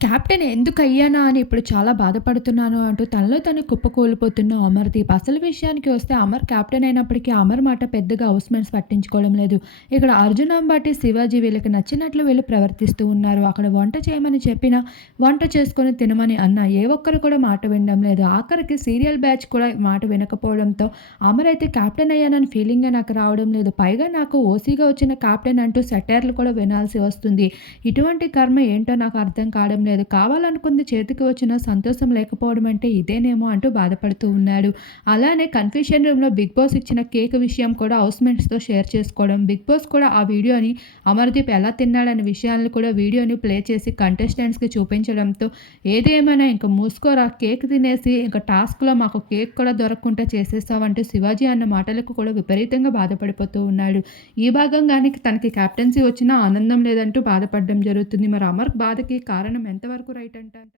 Captain ఎందుకు అయ్యానా అని ఇప్పుడు చాలా బాధపడుతున్నాను అంటూ తనలో తను కుప్పకూలిపోతున్న అమర్‌దీప్. అసలు విషయానికి వస్తే అమర్ క్యాప్టెన్ అయినప్పటికీ అమర్ మాట పెద్దగా హౌస్‌మేట్స్ పట్టించుకోవడం లేదు. ఇక్కడ అర్జున్ అంబాటి, శివాజీ వీళ్ళకి నచ్చినట్లు వీళ్ళు ప్రవర్తిస్తూ ఉన్నారు. అక్కడ వంట చేయమని చెప్పినా వంట చేసుకొని తినమని అన్నా ఏ ఒక్కరు కూడా మాట వినడం లేదు. ఆఖరికి సీరియల్ బ్యాచ్ కూడా మాట వినకపోవడంతో అమర్ అయితే కెప్టెన్ అయ్యానని ఫీలింగే నాకు రావడం లేదు. పైగా నాకు ఓసీగా వచ్చిన క్యాప్టెన్ అంటూ సెటైర్లు కూడా వినాల్సి వస్తుంది. ఇటువంటి కర్మ ఏంటో నాకు అర్థం కావడం లేదు. కావాలనుకుంది చేతికి వచ్చిన సంతోషం లేకపోవడం అంటే ఇదేనేమో అంటూ బాధపడుతూ ఉన్నాడు. అలానే కన్ఫ్యూషన్ రూమ్లో బిగ్ బాస్ ఇచ్చిన కేక్ విషయం కూడా హౌస్మేట్స్తో షేర్ చేసుకోవడం. బిగ్ బాస్ కూడా ఆ వీడియోని అమర్దీప్ ఎలా తిన్నాడనే విషయాలను కూడా వీడియోని ప్లే చేసి కంటెస్టెంట్స్కి చూపించడంతో ఏదేమైనా ఇంకా మూసుకోరా కేక్ తినేసి ఇంకా టాస్క్లో మాకు కేక్ కూడా దొరకకుండా చేసేస్తావంటూ శివాజీ అన్న మాటలకు కూడా విపరీతంగా బాధపడిపోతూ ఉన్నాడు. ఈ భాగంగానే తనకి కెప్టెన్సీ వచ్చినా ఆనందం లేదంటూ బాధపడడం జరుగుతుంది. మరి అమర్ బాధకి కారణం ఎంత? ఎంతవరకు రైట్ అంటారు?